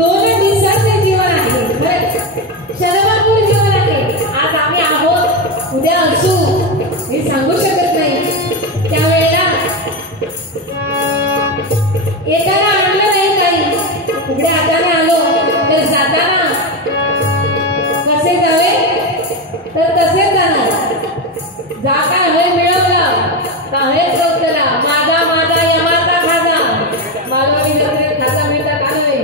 2 दिवसाचे जीवन आहे, क्षणभंगूर जीवन आहे. आज आम्ही आहोत, उद्या असू हे सांगू शकत नाही. त्यावेळेला एकाला आणलं नाही काही, पुढे हाताने आलो तर जाताना कसे जावे तर तसेच जाणार. जा काय होय मिळवलं काय चौकला माझा माझा यमाचा खाजा. मालवणी जत्रेत खाता मिळता का नव्हे.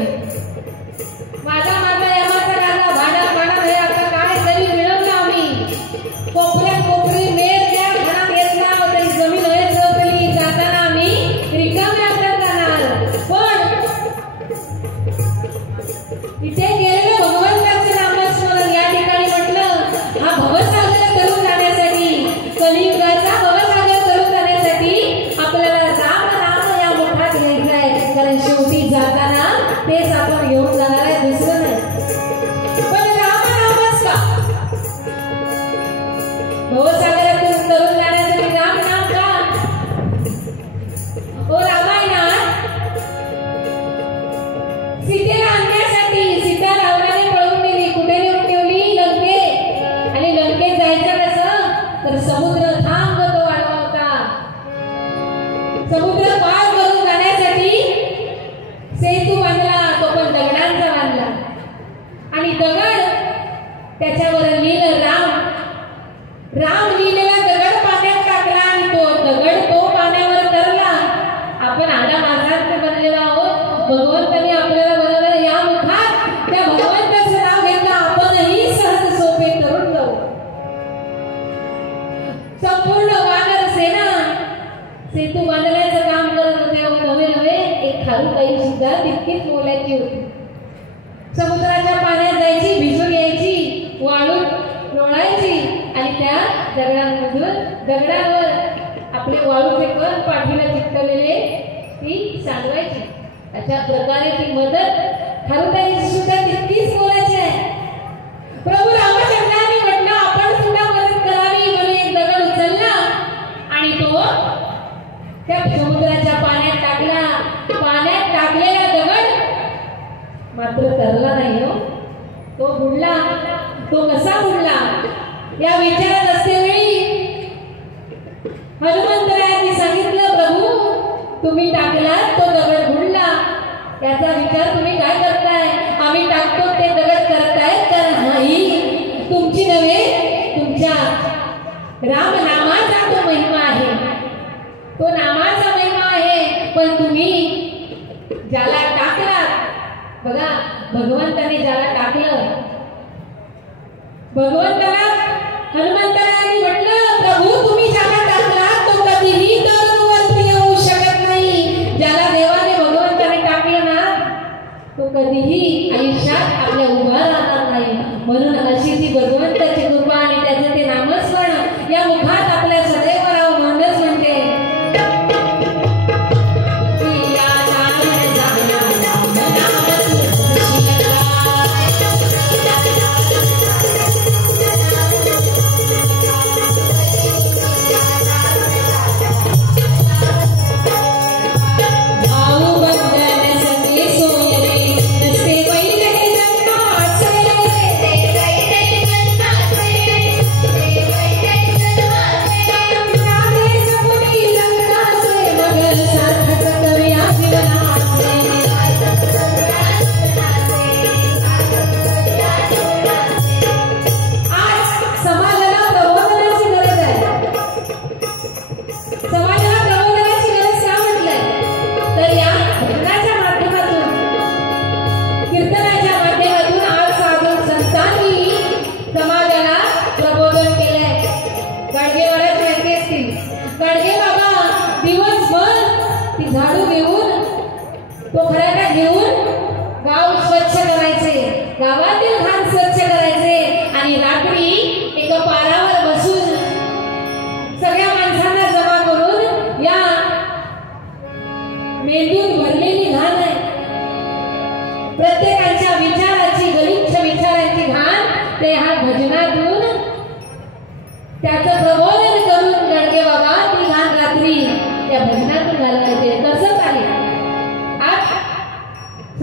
माझा माझा यमाचा खाजा भाडा भाडा हे आता काय तरी मिळवलं आम्ही. कोपऱ्यात कोपरी मेर त्या घरात घेतला तरी जमीन हे चौकली. जाताना आम्ही रिकाम्या हातात जाणार. पण इथे गेलेलं भगवंताचं नामस्मरण या ठिकाणी म्हटलं हा भवसागर करून जाण्यासाठी, कलियुगाचा भवसागर करून जाण्यासाठी आपल्याला राम नाम या मुठात घ्यायचं आहे. कारण शेवटी जाताना तेच आपण घेऊन जाणार आहे, दुसरं नाही. पण राम नामच का भवसागरातून तरुण जाण्यासाठी राम नाम का. ओ रामायणात सीतेला आणण्यासाठी सीता रावणाने पळवून नेली. कुठे नेऊन ठेवली. लंकेत. आणि लंकेत जायचं कसं तर समुद्र थांब तो वाढवा होता. समुद्र पार करून जाण्यासाठी सेतू बांधला, तो पण दगडांचा बांधला. आणि दगड त्याच्यावर लिहिलं राम. राम लिहिलेला दगड पाण्यात टाकला आणि तो दगड तो पाण्यावर तरला. आपण आडा मार्गात बनलेला आहोत. भगवंतांनी आपल्याला बनवलं या मुखात त्या भगवंताचं नाव घेतलं. आपणही सहज सोपे तरुण जाऊ. संपूर्ण वानर सेना सेतू बांधण्याचं काम करत होते. नवे नवे एक खारुताई सुद्धा तितकीच मोलाची होती. समुद्राच्या पाण्यात जायची, भिजून यायची, वाळून लोळायची आणि त्या दगडावर आपले वाळूचे कण पाठीला चिकटवलेले ती सांडवायची. अशा प्रकारे ती मदत खारुताईची सुद्धा तितकीच मोलाची आहे. प्रभू रामचंद्रांनी म्हटलं आपण सुद्धा मदत करावी म्हणून एक दगड उचलला आणि तो त्या समुद्राच्या पाण्यात टाकला. पाण्यात टाकलेला दगड मात्र तरला नाही हो, तो बुडला. तो कसा बुडला या विचारात असतेवेळी हनुमंतरायांनी सांगितलं प्रभू तुम्ही टाकला तो दगड बुडला. याचा विचार तुम्ही काय करताय. आम्ही टाकतो ते दगड करताय तर नाही तुमची नव्हे, तुमच्या राम नामाचा तो महिमा आहे. तो नामाचा महिमा आहे. पण तुम्ही ज्याला टाकलात बघा, भगवंताने ज्याला टाकलं, भगवंताला हनुमंतरायांनी म्हटलं प्रभू तुम्ही ज्याला टाकला तो कधीही तरुणवरती येऊ शकत नाही. ज्याला देवाने भगवंताने टाकलं ना तो कधीही आयुष्यात आपल्या उभा राहणार नाही. म्हणून अशी ती भगवंताची कृपा आणि त्याचं ते नामस्मरण या मुखात आपल्या सदैव राव म्हणूनच म्हणते गावातील घाण स्वच्छ करायचे आणि रात्री एका पारावर बसून सगळ्या माणसांना जमा करून या मेंदूत भरलेली घाण आहे. प्रत्येकाच्या विचाराची गलिच्छ विचारांची घाण ते ह्या भजनातून त्याचं प्रबोधन करून गडगे बाबा ती घाण रात्री त्या भजनातून घालायचे. तसंच आहे आज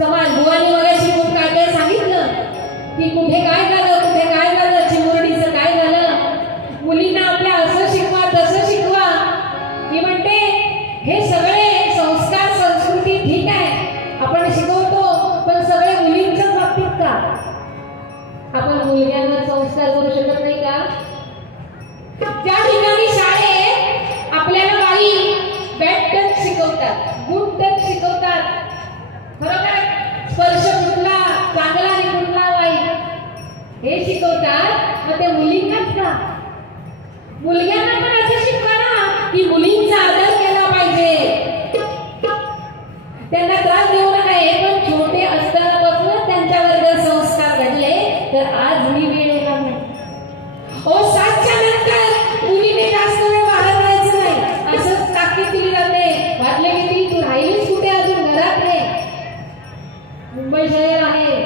समाज बुवानी वगैरे की कुठे काय झालं चिमुरडीचं काय झालं, मुलींना आपल्या असं शिकवा तसं शिकवा. मी म्हणते हे सगळे संस्कार संस्कृती ठीक आहे आपण शिकवतो, पण सगळे मुलींच्याच बाबतीत का? आपण मुलग्यांना संस्कार करू शकत नाही का? त्या ठिकाणी शाळेत आपल्याला बाई बॅड टच शिकवतात, गुड टच शिकवतात, खरोखर स्पर्श कुठला चांगला आणि कुठला वाईट हे शिकवतात. मग ते मुलींनाच का? मुलग्यांना पण असं शिकवा ना की मुलींचा आदर केला पाहिजे, त्यांना त्रास देऊ नका. हे पण छोटे असतानापासून त्यांच्यावर जर संस्कार घडले तर आज ही वेळ येणार नाही. 7च्या नंतर मुलीने जास्त वेळ बाहेर राहायचं नाही असंच ताकीद दिली जाते. वाटले किती तू राहिलीस कुठे, अजून घरात आहे. मुंबई शहर आहे,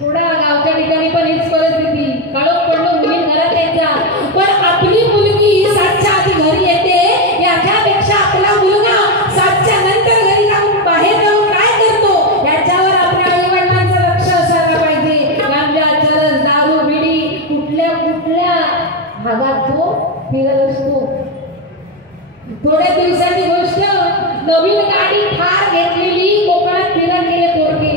थोडा गावच्या ठिकाणी पण हीच परिस्थिती, काळोख पडलो मुली घरात यायच्या. पण आपली मुलगी 7च्या आधी घरी येते, याच्यापेक्षा आपला मुलगा 7च्या नंतर घरी जाऊन बाहेर जाऊन काय करतो याच्यावर आपल्या आई वडिलांचं लक्ष असायला पाहिजे. गांजा, चरस, दारू, बिडी कुठल्या कुठल्या भागात तो फिरत असतो. थोड्या दिवसाची गोष्ट, नवीन गाडी थार घेतलेली कोकणात फिरत गेले पोरगे,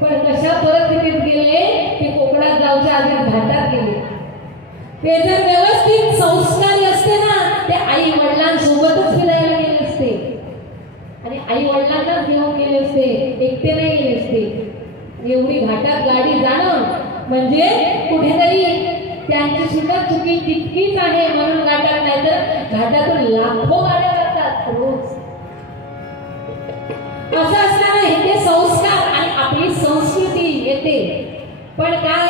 पण कशा परिस्थितीत गेले ते कोकणात जाऊच्या आधी घाटात गेले. ते जर व्यवस्थित संस्कारी असते ना ते आई वडिलांसोबतच फिरायला गेले असते आणि आई वडिलांनाच घेऊन गेले असते, एकटे नाही गेले असते. एवढी घाटात गाडी जाणं म्हणजे कुठेतरी त्यांची सुद्धा चुकी तितकीच आहे म्हणून घाटात, नाही तर घाटातून लाखो गाड्या जातात रोज. असं असताना हे संस्कार आणि आपली संस्कृती येते. पण काय,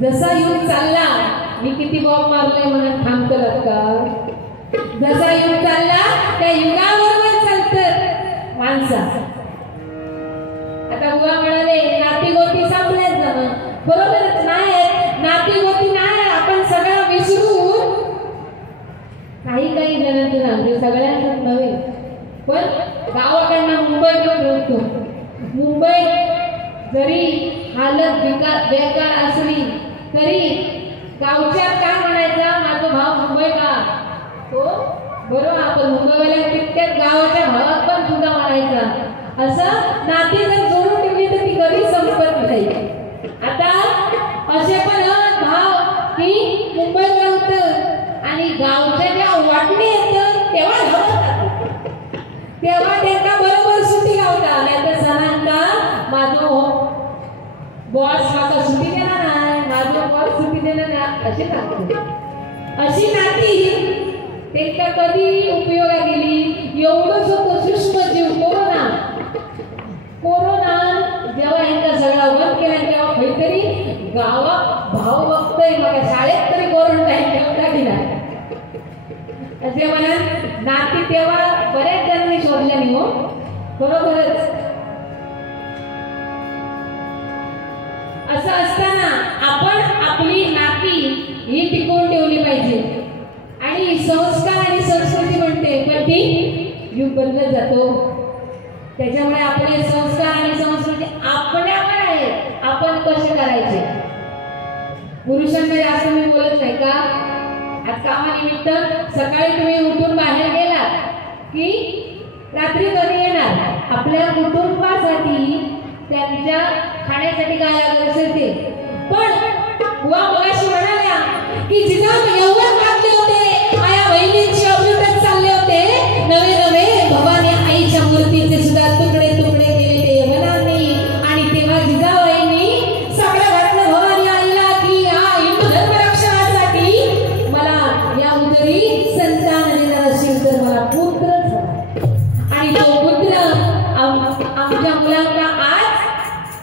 जसा युग चालला, मी किती बॉम्ब मारलाय म्हणून थांबतं का? जसा युग चालला त्या युगाबरोबर चालतं माणसा. आता बुवा म्हणाले नाती गोती संपल्याच ना, बरोबरच नाही, नाती गोती नाही, आपण सगळं विसरून काही जणांचं नाव सगळ्यांच नव्हे, पण गावाकडनं मुंबई होतो. मुंबई जरी हालत बेकार असली तरी गावच्या काय म्हणायचा, माझा भाव मुंबई का तो बरोबर, आपण मुंबईवाल्या तितक्याच गावाच्या भावात पण सुद्धा म्हणायचा. असं नाती जर जोडून ठेवली तर ती कधी संपत नाही. आता असे पण भाव की मुंबईला होतं आणि गावच्या ज्या वाटणी येतं तेव्हा घालतात, तेव्हा त्यांना बरोबर सुट्टी गावता, नाही तर सणांका माझं बॉस माका सुट्टी देणार नाही, माझं बॉस सुट्टी देणार नाही अशी नाती. अशी नाती त्यांना कधी उपयोगा गेली. एवढंच होतं सूक्ष्म जीव. कोरोना जेव्हा यांचा सगळा बंद केला तेव्हा काहीतरी गावात भाव बघतोय, मग शाळेत तरी क्वारंटाईन ठेवता गेला असे म्हणा. नाती तेव्हा बऱ्याच जणांनी शोधल्या नाही हो, बरोबरच. असं असताना आपण आपली नाती ही टिकवून ठेवली पाहिजे. आणि संस्कार आणि संस्कृती म्हणते पण ती युग बदलत जातो. त्याच्यामुळे आपले संस्कार आणि संस्कृती आपल्यावर आहे, आपण कसे करायचे. पुरुषांना जास्त मी बोलत नाही का, आज कामानिमित्त सकाळी तुम्ही उठून बाहेर गेलात की रात्री कधी येणार, आपल्या कुटुंबासाठी त्यांच्या खाण्यासाठी काय लागत असेल ते. पण मगाशी म्हणाल्या की जिजाऊ एवढं वागले होते, माया बहिणींची अमृतच चालले होते, नवे नवे भवानी आईच्या मूर्तीचे सुद्धा तुकडे तुकडे केले ते यवनांनी. आणि तेव्हा जिजाबाईंनी सगळं घातलं भवानी आईला की हा हिंदू धर्म रक्षणासाठी मला या उदरी संतान देणार असेल तर मला पुत्रच हवा. आणि तो पुत्र आमच्या मुलांना आज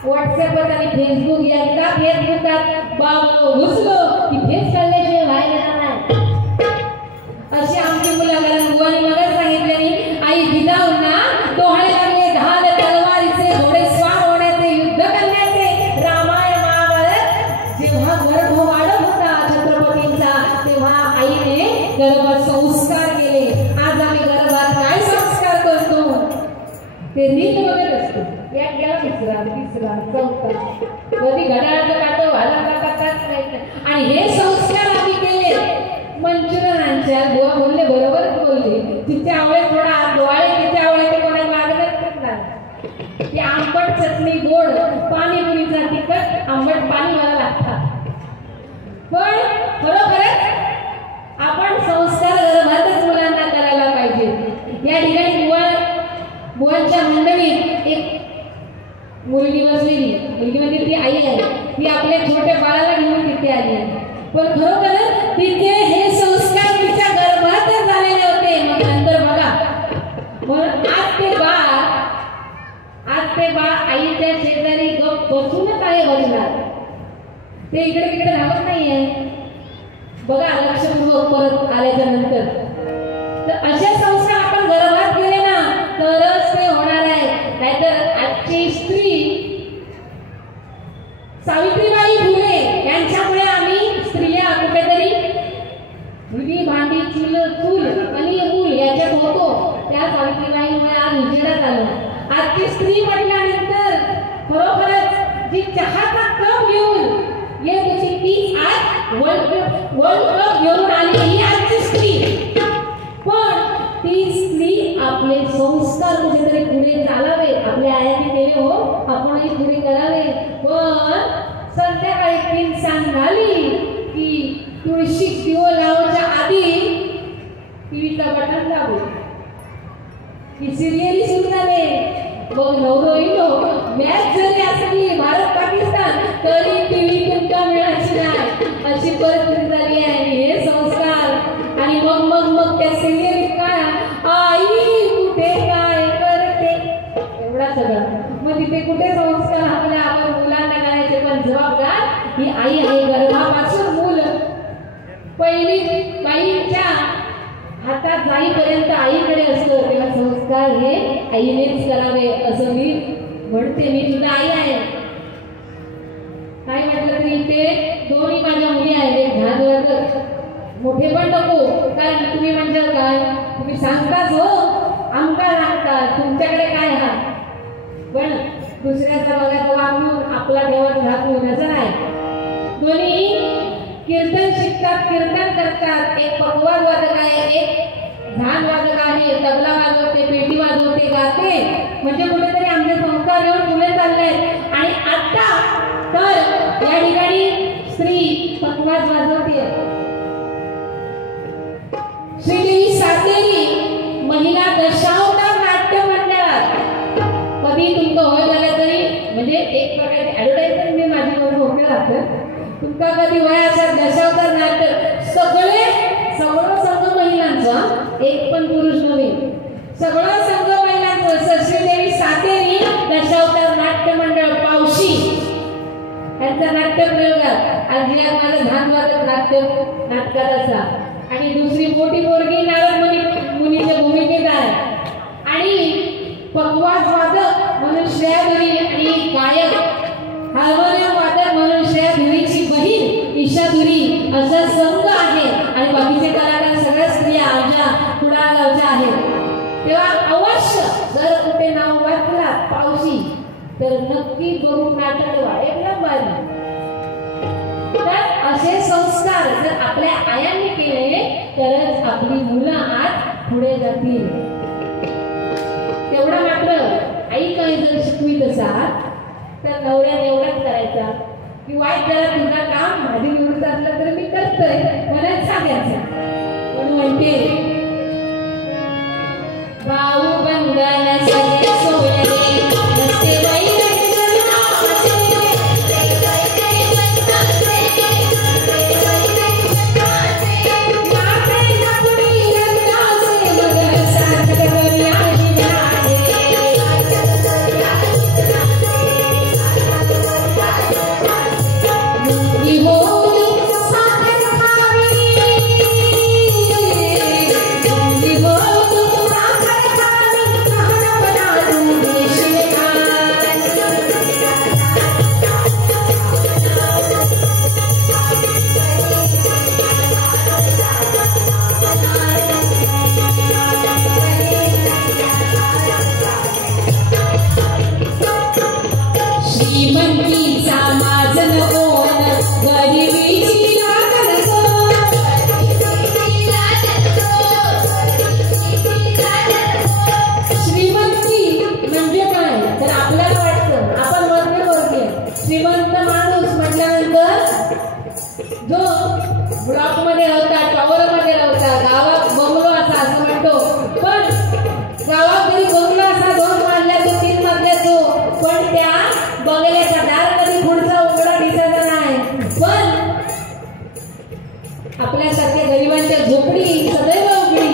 व्हॉट्सअपवर आणि फेसबुक यांना फेसबुकात बाबा घुसलो की फेस काढल्याशिवाय बाहेर येणार नाही. अशी आमची मुलं कारण बुवानी मगच सांगितल्याने आई जिजाऊंना डोहाळे लागले ढाल तलवारीचे, घोडेस्वार होण्याचे, युद्ध करण्याचे. रामायण महाभारत जेव्हा गर्भ वाढत होता छत्रपतींचा तेव्हा आईने गर्भात संस्कार केले. आज आम्ही गर्भात काय संस्कार करतो ते नीट बघत असतो. यात गेला तिसरा चौथा कधी घड्याळाचं काटो व्हायला आणि हे संस्कार आम्ही केले मंचुरनांच्या बुवा बोलले बरोबरच बोलले तिच्या आवळे थोडा डोळे तिच्या आवळे ते कोणाला लागत नाही ती आंबट चटणी गोड पाणीपुरीचा तिखट आंबट पाणी मला लागतात पण खरोखरच आपण संस्कार घरातच मुलांना करायला पाहिजे या ठिकाणी बुवांच्या मंडळीत एक मुलगी बसलेली मुलगी म्हणजे ती आई आहे ती आपल्या छोट्या बाळाला घेऊन तिथे आली पण खरोखरच तिथे हे संस्कार तिच्या गर्भातच झालेले होते मग नंतर बघा पण आज ते बाळ आईच्या शेजारी गप बसूनच आहे बसणार ते इकडे तिकडे राहत नाहीये बघा लक्षपूर्वक परत आल्याच्या नंतर तर असे संस्कार आपण गर्भात केले ना तरच ते होणार आहे नाहीतर आजची स्त्री सावित्रीबाई फुले यांच्यामुळे आम्ही स्त्रिया कुठेतरी मुलगी भांडी चूल आणि मूल याच्यात होतो त्या सावित्रीबाईमुळे आज उजेडात आलो आजची स्त्री म्हटल्यानंतर खरोखरच जी चहाचा कप घेऊन येत होती ती आज वर्ल्ड कप घेऊन आली ही आजची स्त्री पण ती स्त्री आपले संस्कार कुठेतरी पुढे चालावे आपल्या आयाने केले हो आपणही पुढे करावे पण संध्याकाळी 3 सांग झाली की तुळशी दिवो लावायच्या आधी टीव्हीचा बटन दाबू की सिरियली सुरू झाले मग नवरोईनो मॅच जरी असली भारत पाकिस्तान तरी टीव्ही तुमका मिळायची नाही अशी परिस्थिती झाली आहे हे संस्कार आणि मग त्या सिरियली काय आई कुठे काय करते एवढा सगळा मग तिथे कुठे संस्कार आपल्या आपण मुलांना करायचे पण जबाबदार ही आई आहे गर्भापासून मूल पहिली बाईच्या हातात जाईपर्यंत आईकडे असतो तेव्हा संस्कार हे आईनेच करावे असं मी म्हणते मी सुद्धा आई आहे काय म्हटलं तरी ते दोन्ही माझ्या मुली आहेत ध्यान मोठे पण नको कारण तुम्ही म्हणजे काय तुम्ही सांगताच हो आमका सांगता तुमच्याकडे काय हा पण दुसऱ्याचा बघायचा वागून आपला ठेवत राहून असं नाही दोन्ही कीर्तन शिकतात कीर्तन करतात एक पकवान वादक आहे एक ध्यान वादक आहे तबला वाजवते पेटी वाजवते गाते म्हणजे कुठेतरी आमचे संस्कार घेऊन पुढे चालले आणि आता तर या ठिकाणी स्त्री पकवान वाजवते श्रीदेवी सातेरी महिला दशावतार नाट्य मंडळात कधी तुमचं होय झालं तरी म्हणजे एक प्रकारची ऍडव्हर्टाइजमेंट मी माझ्यावर होते राहतं तुमका कधी वयाच्या दशावतार नाट्य सगळं संघ महिलांचा एक पण पुरुष नव्हे सगळं संघ महिलांचं श्रीदेवी सातेरी दशावतार नाट्य मंडळ पावशी यांचा नाट्य प्रयोगात आज या माझं ध्यानवादक नाट्य नाटकात असा आणि दुसरी मोठी पोरगी नारद मुनीच्या भूमिकेत आहे आणि पकवाज वादक म्हणून श्रेयाधुरी आणि गायक हार्मोनियम वादक म्हणून श्रेयाधुरीची बहीण ईशाधुरी असा संघ आहे आणि बाकीचे कलाकार सगळ्या स्त्रिया आमच्या कुडाळ गावच्या आहेत तेव्हा अवश्य जर कुठे नाव वाचला पावशी तर नक्की बघून नाटक एक नंबर तर असे संस्कार जर आपल्या आयांनी केले तरच आपली मुलं आज पुढे जातील तेवढा मात्र आई काही जर शिकवीत असाल तर नवऱ्याने एवढाच करायचा की वाईट जरा तुझं काम माझी निवृत्त असलं तर मी करतोय मला सांगायचं पण म्हणते भाऊ बंधन सगळे सोयरे नसते बाई हो श्रीमंतीचा माज नको गरिबीची लाज नको श्रीमंती म्हणजे काय तर आपल्याला वाटतं आपण मध्यमवर्गीय श्रीमंत माणूस म्हटल्यानंतर जो ब्लॉक मध्ये राहता टॉवर मध्ये राहता गावात बंगलो असा असं म्हणतो पण गावात जरी बंगलो असा 2 मजल्याचा 3 मजल्याचा पण त्या बंगल्याच्या दारामध्ये पुढचा उघडा दिसत नाही पण आपल्यासारख्या गरिबांच्या झोपडी सदैव उघडी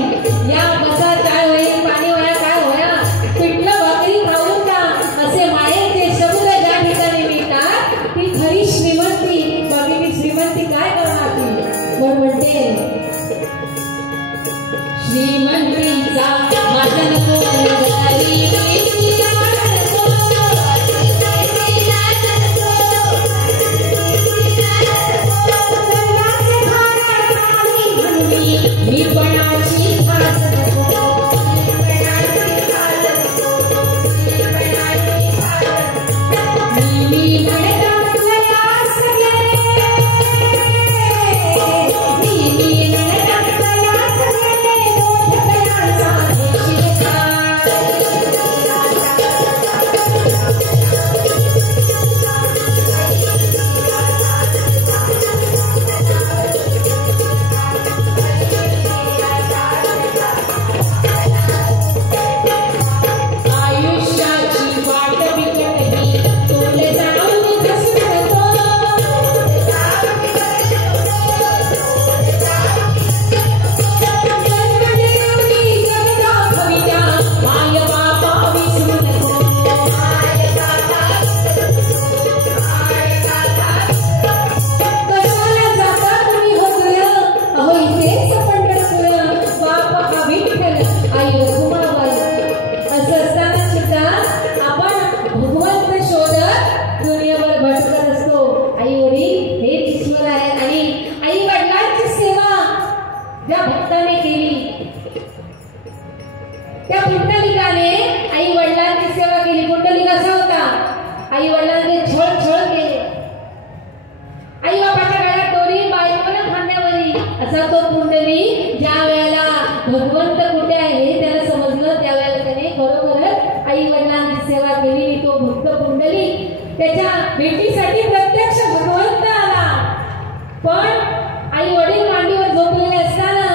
या बसा चाय होईल पाणी होया काय होया पिठलं भाकरी खाऊन का असे मायेचे शब्द ज्या ठिकाणी मिळतात ती खरी श्रीमंती बाकी ती श्रीमंती काय करणार ती म्हणते श्रीमंतीचा माझा नको गरिबीची लाज नको मी पणाची खास नको मी म्हणतात प्रयास सगळे मी म्हणतात प्रयास सगळे मोठ्याचा आयुष्याची वाट बिकटली तोंड जाऊन घसरतो जन्मदेवी जगदा भविता माय बापा विसरू नको कशाला जाता तुम्ही होतोय अहो इथेच पंढरपूर बापा हा विठ्ठल आई रखुमाबाई असं असताना सुद्धा आपण भगवंत शोधत दुनियाभर भटकत असतो आई वडील हेच ईश्वर आहेत आणि आई वडिलांची सेवा ज्या भक्ताने केली त्या पुंडलिकाने आई वडिलांची सेवा केली पुंडलिक असा होता आई वडिलांचे छळ केले आई बापाच्या गळ्यात दोरी बायकोला खांद्यावरी असा तो पुंडली ज्या वेळेला भगवंत कुठे आहे हे त्याला समजलं त्यावेळेला त्याने खरोखरच आई वडिलांची सेवा केली तो भक्त पुंडली त्याच्या भेटीसाठी प्रत्यक्ष भगवंत आला पण आई वडील मांडीवर झोपलेले असताना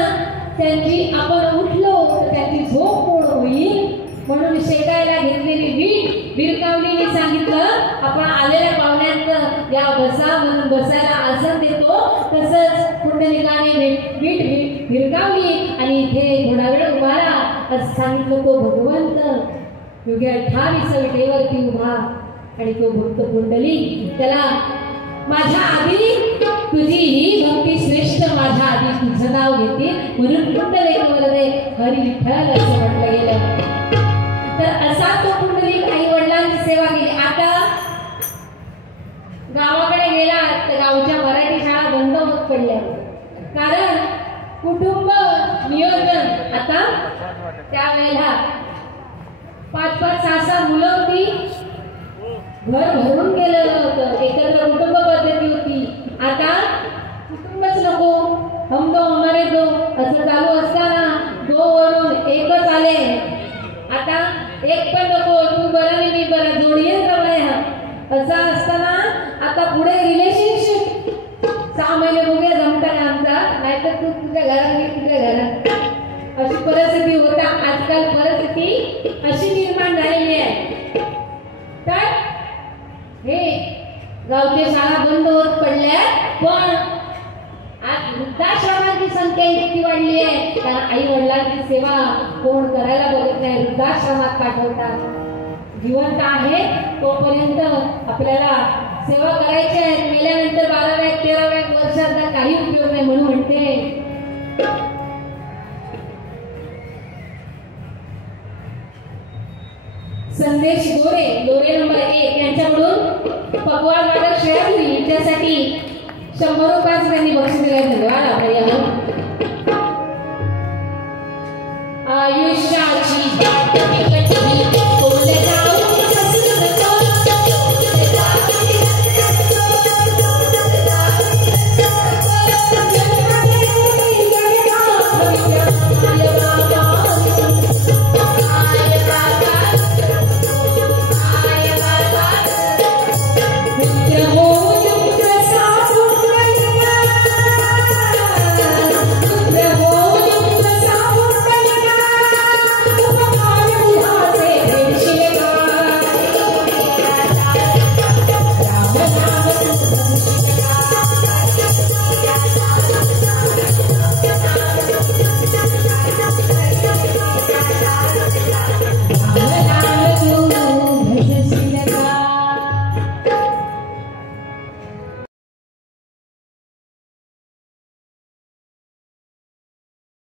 त्यांची आपण उठलो तर त्यांची झोप पूर्ण होईल म्हणून शेकायला घेतलेली वीट भिरकावलीने सांगितलं आपण आलेल्या पाहुण्यांचं या बसा म्हणून बसायला आसन देतो तसंच पुंडलिकाने वीट भिरकावली आणि इथे थोडा वेळ उभा राहा असं सांगितलं तो भगवंत योग्य 28 विटेवरती उभा आणि तो भक्त पुंडली त्याला माझ्या आधी तुझी ही भक्ती श्रेष्ठ माझ्या आधी तुझं नाव घेते म्हणून पुंडलिक वरदे हरी विठ्ठल असं म्हटलं गेलं तर असा तो पुंडलिक आई वडिलांची सेवा केली आता गावाकडे गेला तर गावच्या मराठी शाळा बंद होत पडल्या कारण कुटुंब नियोजन आता त्यावेळेला 5-5, 6-6 मुलं होती घर भरून गेलं होतं एकत्र कुटुंब पद्धती होती आता कुटुंबच नको हम दो हमारे दो असं चालू असताना 2 वरून 1च आले आता 1 पण नको तू बरा आणि मी बरा जोडीच रवाय असं असताना आता पुढे रिलेशनशिप 6 महिने बघूया जमता का आमचा नाहीतर तू तुझ्या घरात मी तुझ्या घरात अशी परिस्थिती होता आजकाल परिस्थिती अशी निर्माण झालेली आहे तर हे गावच्या शाळा बंद होत पडल्या पण आज वृद्धाश्रमांची संख्या इतकी वाढली आहे कारण आई वडिलांची सेवा कोण करायला बघत नाही वृद्धाश्रमात पाठवतात जिवंत आहे तोपर्यंत आपल्याला सेवा करायची आहे मेल्यानंतर 12व्या 13व्या वर्षाचा काही उपयोग नाही म्हणून म्हणते संदेश लोरे नंबर 1 यांच्याकडून पकवान वाटप शेअर यांच्यासाठी 100 रुपयाचं त्यांनी बक्षीस दिलं धन्यवाद आपल्या